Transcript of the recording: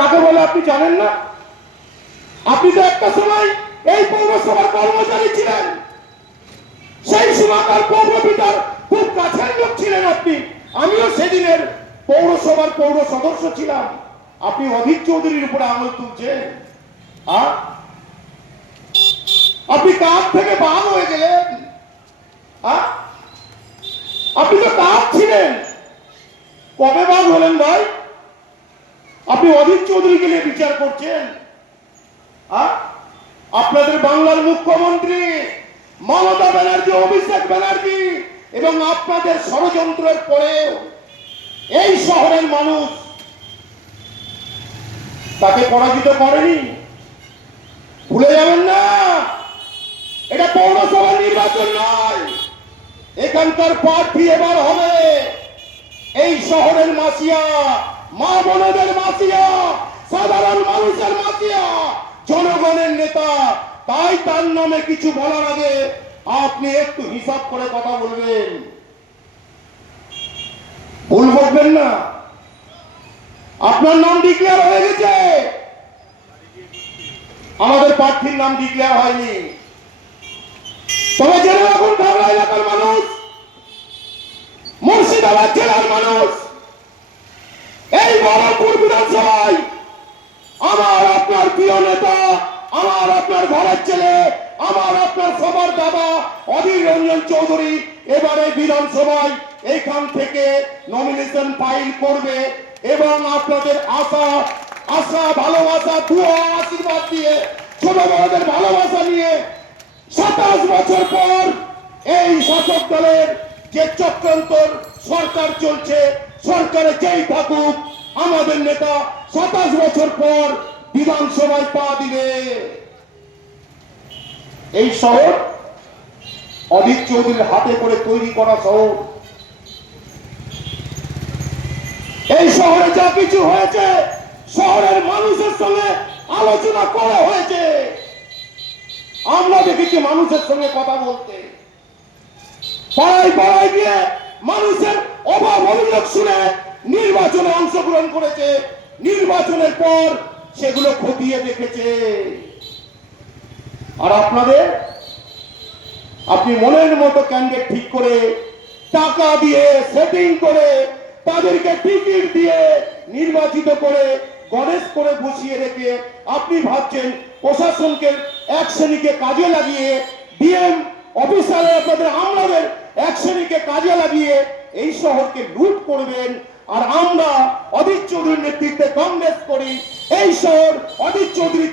কাকে বলে আপনি জানেন না? আপনি তো একটা সময় এই পৌরসভার কর্মচারী ছিলেন, সেই সময়কার পৌরপিতার খুব কাছের লোক ছিলেন আপনি। আমিও সেদিনের পৌরসভার পৌর সদস্য ছিলাম। আপনি অধীর চৌধুরীর উপরে আঙুল তুলছেন। আপনি কাজ থেকে বাদ হয়ে গেলেন। আপনি তো কাজ ছিলেন, কবে বাদ হলেন ভাই? আপনি অধীর চৌধুরীকে নিয়ে বিচার করছেন। আপনাদের বাংলার মুখ্যমন্ত্রী মমতা ব্যানার্জি, অভিষেক ব্যানার্জি এবং আপনাদের ষড়যন্ত্রের পরে এই শহরের মানুষ তাকে পরাজিত করেনি। ভুলে যাবেন না, এটা পৌরসভা নির্বাচন নয়। এখানকার প্রার্থী এবার হবে এই শহরের মাসিয়া, মা বোনদের মাসিয়া, সাধারণ মানুষের মাসিয়া, জনগণের নেতা। তাই তার নামে কিছু বলার আগে আপনি একটু হিসাব করে কথা বলবেন। ভুল বলবেন না। আপনার নাম ডিক্লেয়ার হয়ে গেছে, আমাদের প্রার্থীর নাম ডিক্লেয়ার হয়নি। তবে জেনে রাখুন, খাগড়া এলাকার মানুষ, মুর্শিদাবাদ জেলার মানুষ, এই বহরমপুর বিধানসভায় আমার আপনার প্রিয় নেতা, আমার আপনার ঘরের ছেলে, আমার আপনার সবার দাদা অধীর রঞ্জন চৌধুরী এবারে বিধানসভায় এইখান থেকে নমিনেশন ফাইল করবে এবং আপনাদের আশা ভালোবাসা, দুয়া, আশীর্বাদ দিয়ে, ছোট বড়দের ভালোবাসা নিয়ে 27 বছর পর এই শাসক দলের যে চক্রান্তর সরকার চলছে, সরকারে যেই থাকুক, আমাদের নেতা 27 বছর পর বিধানসভায় পা দিবে। এই শহর অধীর চৌধুরীর হাতে করে তৈরি করা শহর। এই শহরে যা কিছু হয়েছে শহরের মানুষের সঙ্গে আলোচনা করা হয়েছে। আমরা দেখেছি মানুষের সঙ্গে কথা বলতে, পাড়ায় পাড়ায় গিয়ে মানুষের অভাব অভিযোগ শুনে নির্বাচনে অংশগ্রহণ করেছে, নির্বাচনের পর সেগুলো খতিয়ে দেখেছে। আর আপনি মনের মতো ক্যান্ডিডেট ঠিক করে, টাকা দিয়ে সেটিং করে, তাদেরকে টিকিট দিয়ে নির্বাচিত করে, গণেশ করে বসিয়ে রেখে আপনি ভাবছেন প্রশাসনকে এক শ্রেণীকে কাজে লাগিয়ে, ডিএম অফিসারে আপনাদের আমলাদের এক শ্রেণীকে কাজে লাগিয়ে এই শহরকে লুট করবেন। আর আমরা অধীর চৌধুরীর নেতৃত্বে কংগ্রেস করি, এই শহর অধীর চৌধুরী